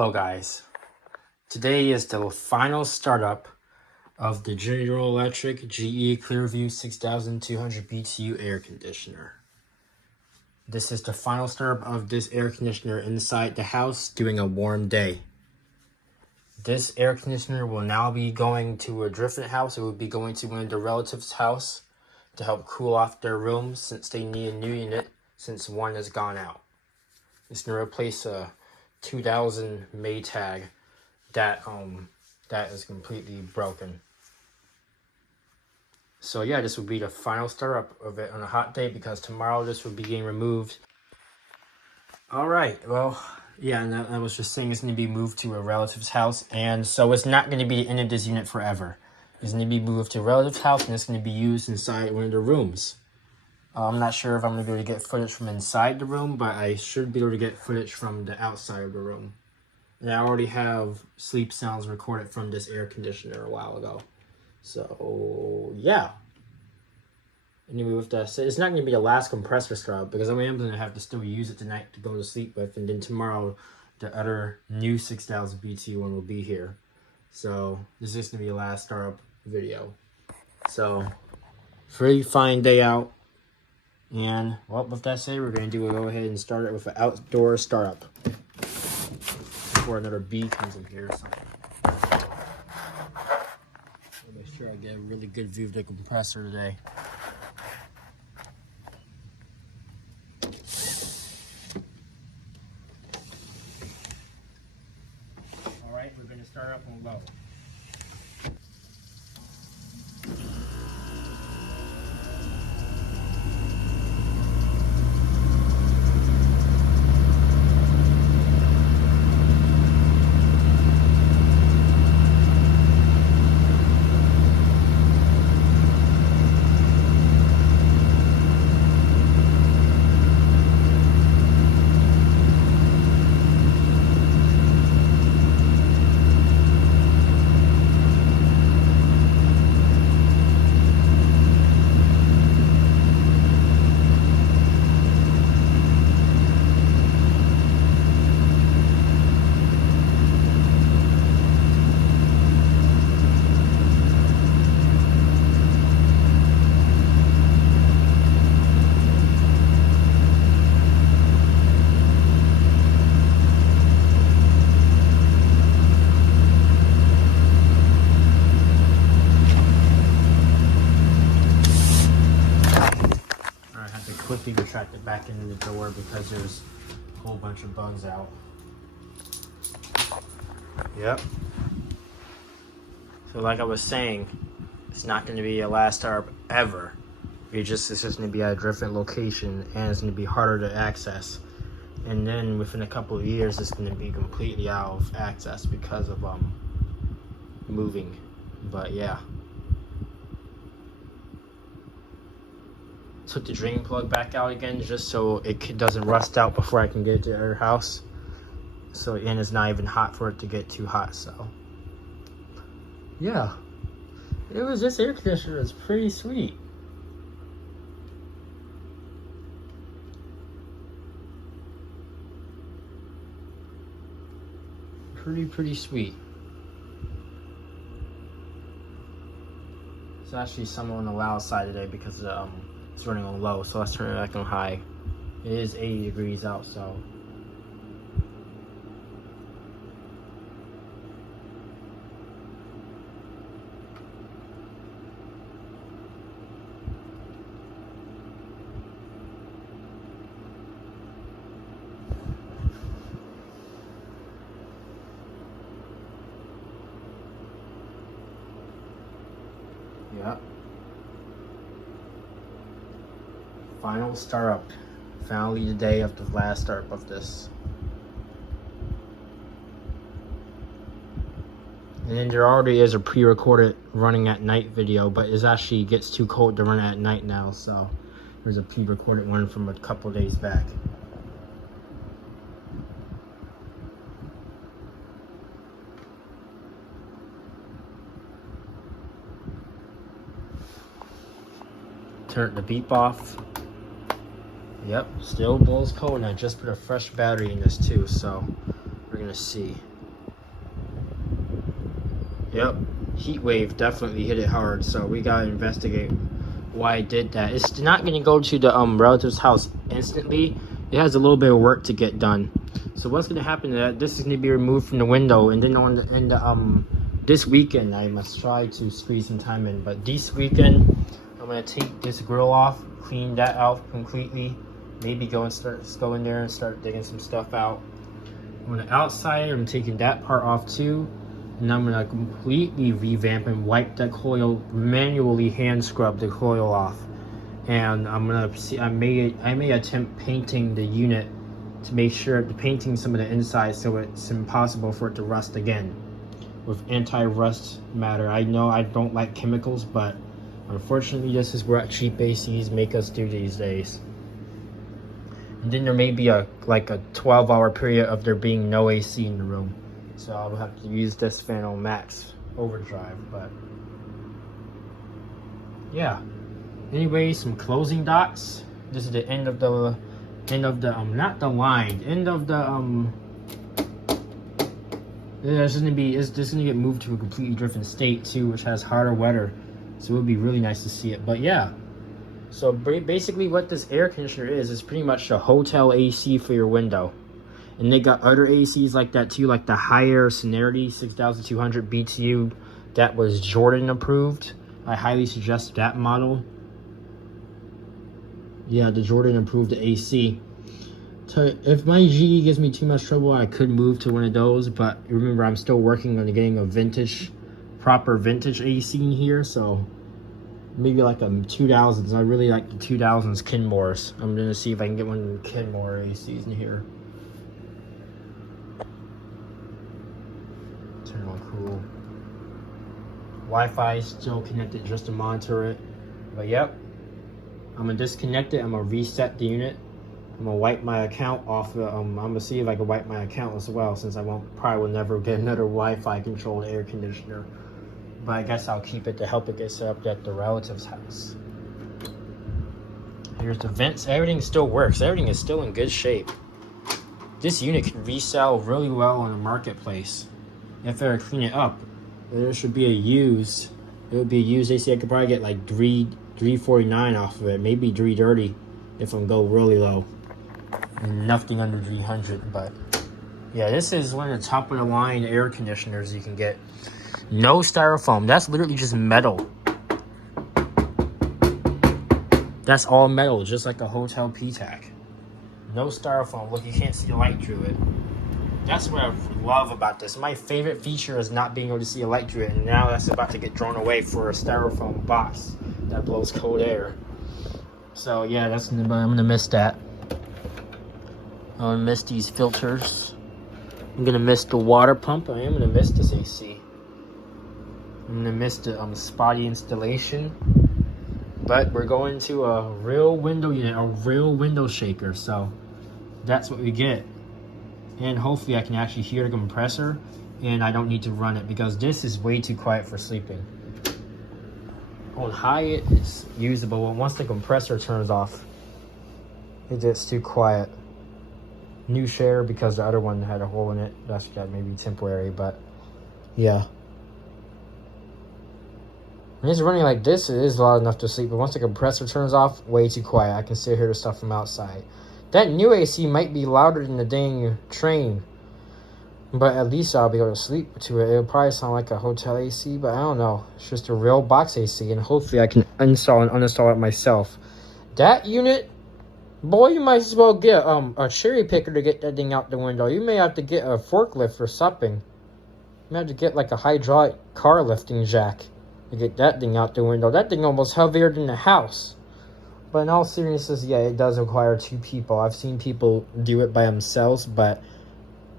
Hello guys, today is the final startup of the General Electric GE Clearview 6200 BTU air conditioner. This is the final startup of this air conditioner inside the house during a warm day. This air conditioner will now be going to a different house. It will be going to one of the relatives' house to help cool off their room since they need a new unit since one has gone out. It's going to replace a 2000 Maytag that is completely broken. So yeah, this will be the final startup of it on a hot day because tomorrow this will be getting removed. Alright, well, yeah, and I was just saying it's going to be moved to a relative's house, and so it's not going to be the end of this unit forever. It's going to be moved to a relative's house and it's going to be used inside one of the rooms. I'm not sure if I'm going to be able to get footage from inside the room, but I should be able to get footage from the outside of the room. And I already have sleep sounds recorded from this air conditioner a while ago. So, yeah. Anyway, with that said, it's not going to be the last compressor startup because I am going to have to still use it tonight to go to sleep with. And then tomorrow, the other new 6000 BT one will be here. So, this is going to be the last startup video. So, pretty fine day out. And, well, with that said, we're going to go ahead and start it with an outdoor startup. Before another bee comes in here or something. I'll make sure I get a really good view of the compressor today. Alright, we're going to start up on low. Quickly retract it back into the door because there's a whole bunch of bugs out. Yep. So like I was saying, it's not going to be a last startup ever. It's just going to be at a different location and it's going to be harder to access. And then within a couple of years, it's going to be completely out of access because of moving. But yeah. Took the drain plug back out again just so it doesn't rust out before I can get it to our house. So, and it's not even hot for it to get too hot, so. Yeah. This air conditioner is pretty sweet. Pretty sweet. It's actually somewhat on the loud side today because it's running on low, so let's turn it back on high. It is 80 degrees out, so. Yeah. Final startup. Finally the day of the last startup of this. And then there already is a pre-recorded running at night video, but it actually gets too cold to run at night now, so there's a pre-recorded one from a couple days back. Turn the beep off. Yep, still blows cold, and I just put a fresh battery in this too, so we're gonna see. Yep, heat wave definitely hit it hard, so we gotta investigate why it did that. It's not gonna go to the relative's house instantly. It has a little bit of work to get done. So what's gonna happen is that this is gonna be removed from the window, and then this weekend I must try to squeeze some time in. But this weekend I'm gonna take this grill off, clean that out completely, maybe go in there and start digging some stuff out. On the outside, I'm taking that part off too. And I'm gonna completely revamp and wipe that coil, manually hand scrub the coil off. And I'm gonna see, I may attempt painting the unit to make sure to painting some of the inside so it's impossible for it to rust again with anti-rust matter. I know I don't like chemicals, but unfortunately this is what cheap ACs make us do these days. And then there may be like a 12-hour period of there being no AC in the room. So I'll have to use this fan on max overdrive, but yeah. Anyway, some closing dots. This is the end of the not the line, end of the it's just gonna get moved to a completely different state too, which has harder weather. So it would be really nice to see it. But yeah. So basically what this air conditioner is pretty much a hotel AC for your window. And they got other ACs like that too, like the higher Sonority 6200 BTU that was Jordan approved. I highly suggest that model. Yeah, the Jordan approved AC. So if my GE gives me too much trouble, I could move to one of those. But remember, I'm still working on getting a proper vintage AC in here. So maybe like a 2000s. I really like the 2000s Kenmores. I'm gonna see if I can get one of the Kenmore ACs in here. Turn on cool. Wi-Fi is still connected just to monitor it. But yep, I'm gonna disconnect it. I'm gonna reset the unit. I'm gonna wipe my account off. I'm gonna see if I can wipe my account as well, since I probably will never get another Wi-Fi controlled air conditioner. But I guess I'll keep it to help it get set up at the relative's house. Here's the vents. Everything still works. Everything is still in good shape. This unit can resell really well on the marketplace. If I were to clean it up, there should be a used. It would be a used AC. I could probably get like $349 off of it, maybe $330 if I'm go really low. And nothing under 300. But yeah, this is one of the top of the line air conditioners you can get. No styrofoam. That's literally just metal. That's all metal, just like a hotel P-TAC. No styrofoam. Look, you can't see the light through it. That's what I love about this. My favorite feature is not being able to see a light through it, and now that's about to get thrown away for a styrofoam box that blows cold air. So yeah, I'm gonna miss that. I'm gonna miss these filters. I'm gonna miss the water pump. I am gonna miss this AC. I'm gonna miss the spotty installation. But we're going to a real window unit, a real window shaker. So that's what we get. And hopefully I can actually hear the compressor and I don't need to run it, because this is way too quiet for sleeping. On high it is usable, but once the compressor turns off, it gets too quiet. New share because the other one had a hole in it. That's got maybe temporary, but yeah. When it's running like this, it is loud enough to sleep, but once the compressor turns off, way too quiet. I can still hear the stuff from outside. That new AC might be louder than the dang train, but at least I'll be able to sleep to it. It'll probably sound like a hotel AC, but I don't know. It's just a real box AC, and hopefully I can install and uninstall it myself. That unit, boy, you might as well get a cherry picker to get that thing out the window. You may have to get a forklift or something. You may have to get like a hydraulic car lifting jack to get that thing out the window. That thing almost heavier than the house. But in all seriousness, yeah, it does require two people. I've seen people do it by themselves, but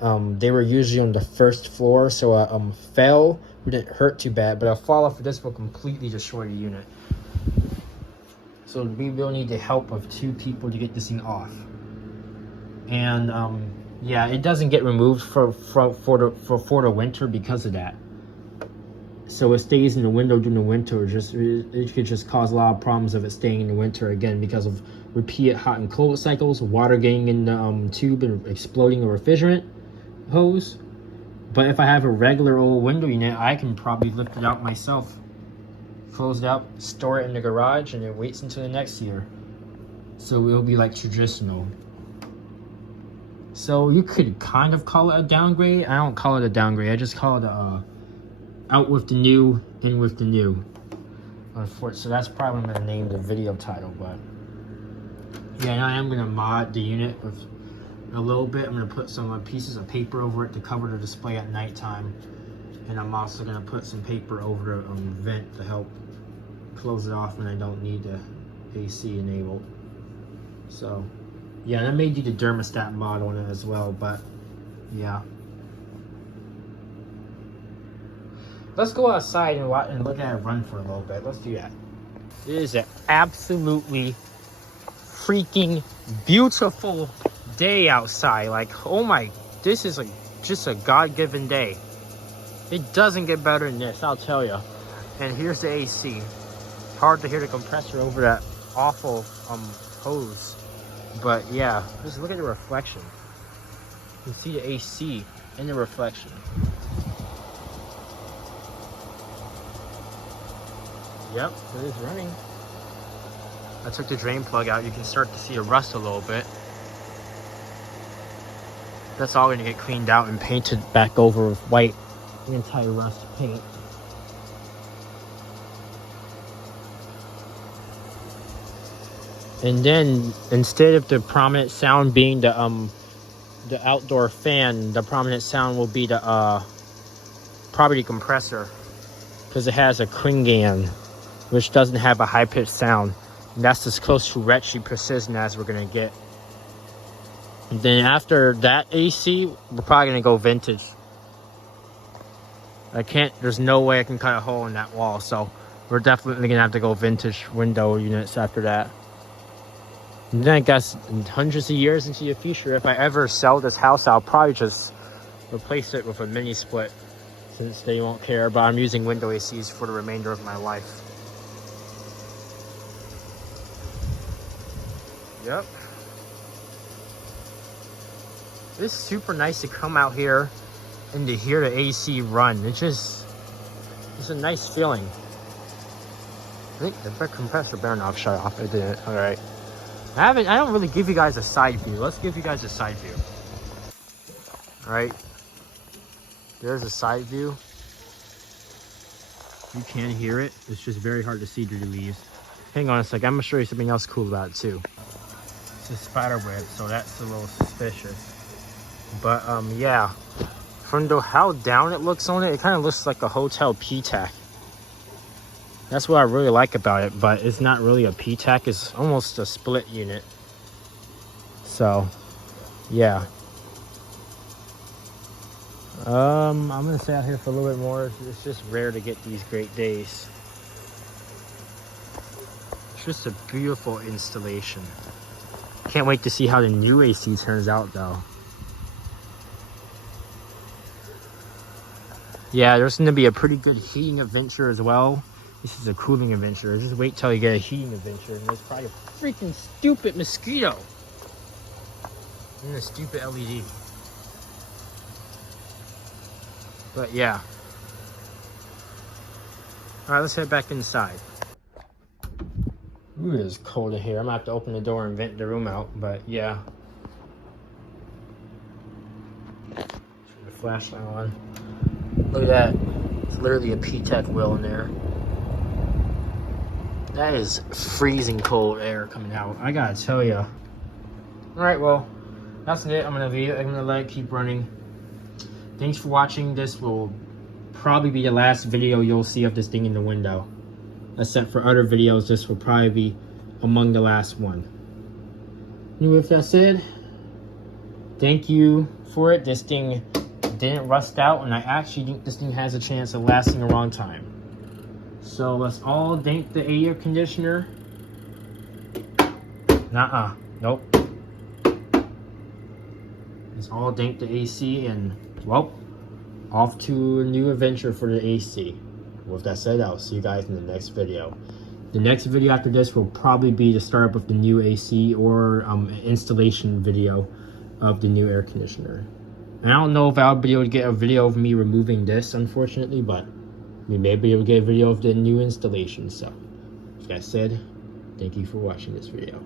they were usually on the first floor, so a fell wouldn't hurt too bad, but a fall off of this will completely destroy the unit. So we will need the help of two people to get this thing off. And yeah, it doesn't get removed for the winter because of that. So it stays in the window during the winter. It could just cause a lot of problems of it staying in the winter again because of repeated hot and cold cycles, water getting in the tube and exploding a refrigerant hose. But if I have a regular old window unit, I can probably lift it out myself. Close it out, store it in the garage, and it waits until the next year. So it'll be like traditional. So you could kind of call it a downgrade. I don't call it a downgrade. I just call it a out with the new, in with the new. So that's probably what I'm gonna name the video title. But yeah, now I am gonna mod the unit with a little bit. I'm gonna put some pieces of paper over it to cover the display at nighttime, and I'm also gonna put some paper over the vent to help close it off when I don't need the AC enabled. So yeah, and I may do the thermostat mod on it as well, but yeah. Let's go outside and look at it run for a little bit. Let's do that. It is an absolutely freaking beautiful day outside. Like, oh my, this is like just a God-given day. It doesn't get better than this, I'll tell you. And here's the AC. Hard to hear the compressor over that awful hose. But yeah, just look at the reflection. You can see the AC in the reflection. Yep, it is running. I took the drain plug out. You can start to see it rust a little bit. That's all gonna get cleaned out and painted back over with white anti-rust paint. And then instead of the prominent sound being the outdoor fan, the prominent sound will be the probably the compressor, because it has a Klingon, which doesn't have a high-pitched sound. And that's as close to retchy precision as we're gonna get. And then after that AC, we're probably gonna go vintage. There's no way I can cut a hole in that wall, so we're definitely gonna have to go vintage window units after that. And then I guess hundreds of years into the future, if I ever sell this house, I'll probably just replace it with a mini split, since they won't care. But I'm using window ACs for the remainder of my life. Yep. It's super nice to come out here and to hear the AC run. It's a nice feeling. I think the compressor better not shut off. It didn't. All right. I don't really give you guys a side view. Let's give you guys a side view. All right. There's a side view. You can hear it. It's just very hard to see through the leaves. Hang on a sec. I'm gonna show you something else cool about it too. It's a spider web, so that's a little suspicious. But yeah, from how down it looks on it, it kind of looks like a hotel P-tack. That's what I really like about it, but it's not really a P-tack. It's almost a split unit. So, yeah. I'm gonna stay out here for a little bit more. It's just rare to get these great days. It's just a beautiful installation. Can't wait to see how the new AC turns out though. Yeah, there's gonna be a pretty good heating adventure as well. This is a cooling adventure. Just wait till you get a heating adventure, and there's probably a freaking stupid mosquito. And a stupid LED. But yeah. Alright, let's head back inside. Ooh, it's cold in here. I'm gonna have to open the door and vent the room out, but yeah. Turn the flashlight on. Look at that. It's literally a P-tack wheel in there. That is freezing cold air coming out. I gotta tell ya. Alright, well, that's it. I'm gonna leave it. I'm gonna let it keep running. Thanks for watching. This will probably be the last video you'll see of this thing in the window. Except for other videos, this will probably be among the last one. And with that said, thank you for it. This thing didn't rust out, and I actually think this thing has a chance of lasting a long time. So let's all thank the air conditioner. Nuh-uh. Nope. Let's all thank the AC, and well, off to a new adventure for the AC. With that said, I'll see you guys in the next video. The next video after this will probably be the startup of the new AC or an installation video of the new air conditioner. And I don't know if I'll be able to get a video of me removing this, unfortunately, but we may be able to get a video of the new installation. So, like I said, thank you for watching this video.